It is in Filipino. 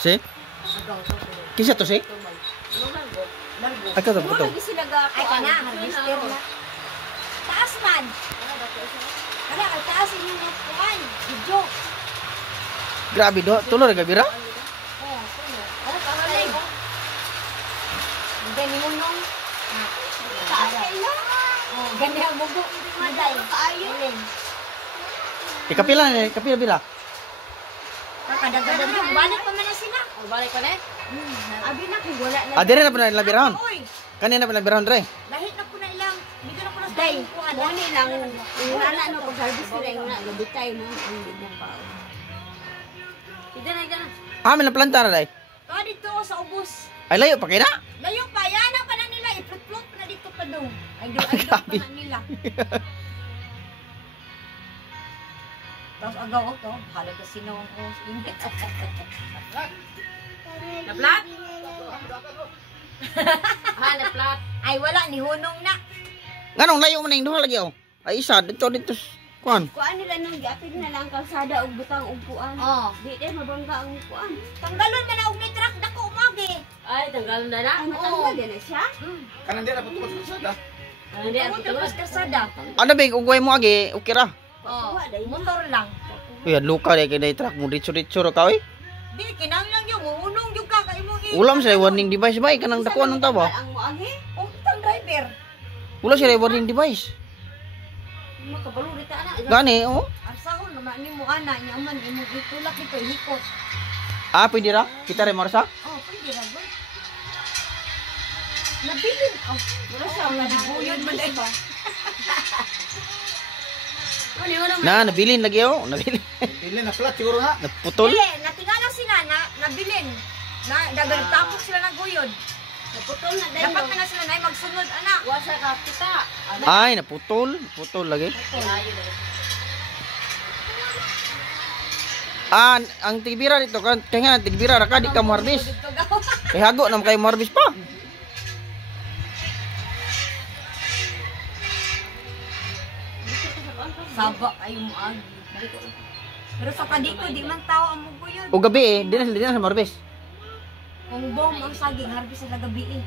Si? Kisa to si? Ay ka to puto. Ay kana harvester na. Taas man. Kana kay taas yung kuan. Video. Grabe do, tulo ra gabira. Ano ka malay? Gani mo nung. Taas kayo. Oh, gani ang bugo. Maday. Kaayo. Kapila ni, kapila bila. Kakadagdagan yung balik pa man na sila. Balik pa na? Abi na kung wala na. Dire na pa labirahon. Kanina pa labirahon dre. Lahit na po na ilang. Bigyan na po na sa Day, kuan. muni lang. Yung anak no, pag-harvest nila yung gabitay mo. Ang bigyan pa. Ida na. May naplanta na dai. Ka dito sa ubos. Ay layo pa kina. Layo pa yan pa na nila. I-flot na dito pa daw. Ay do pa na nila. Tapos agaw to. Halag ka sinawang ko. Na-flat? Na-flat. Ay wala ni hunong na. Nganong layo man ning duha lagi oh. Ay isa dito kuan. Kuan nila nung giapid na lang kalsada og butang upuan. Oh. Di mabangga ang upuan. Tanggalon man na og ni truck dako umagi. Ay, tanggalon na na. Ay, matanggal din na siya. Kanan din ako tuwas sa Hindi Ako tapos kasada. Ano ba ugway mo agi okay ra. Oh. Motor lang. Kuya luka dai kay truck mo ditso ra ka oy. Di kinahanglan yung unong yung kaka imo gi. Ulam sa warning device ba kanang dakuan ng tawo. Ang muagi. O tang driver. Wala sila warning device. Makabalo dito ana. Gani oh. Arsahon naman ni mo ana nya man imo gitulak dito hikot. Pwede ra? Kita rin marasa? Oh, pwede ra ba? Nabilin. Oh, wala siya nabibuyod man dai ba? Nabilin Nabilin lagi oh. Nabilin. Dili na flat siguro ha. Naputol. Dili, natingala sila na nabilin. Na dagar tapos sila naguyod. Naputol na dahil. Dapat na sila na magsunod ana. Wasa ka kita. Ay, naputol. Putol lagi. Ang tigbira dito kan, kaya nga tigbira ra ka di ka marbis. Kay hago nam kay marbis pa. Saba ay mo agi. Pero sa kadiko di man tao ang muguyod. O gabi di na sa marbis. Kung bom ang saging harbi sa gabi eh.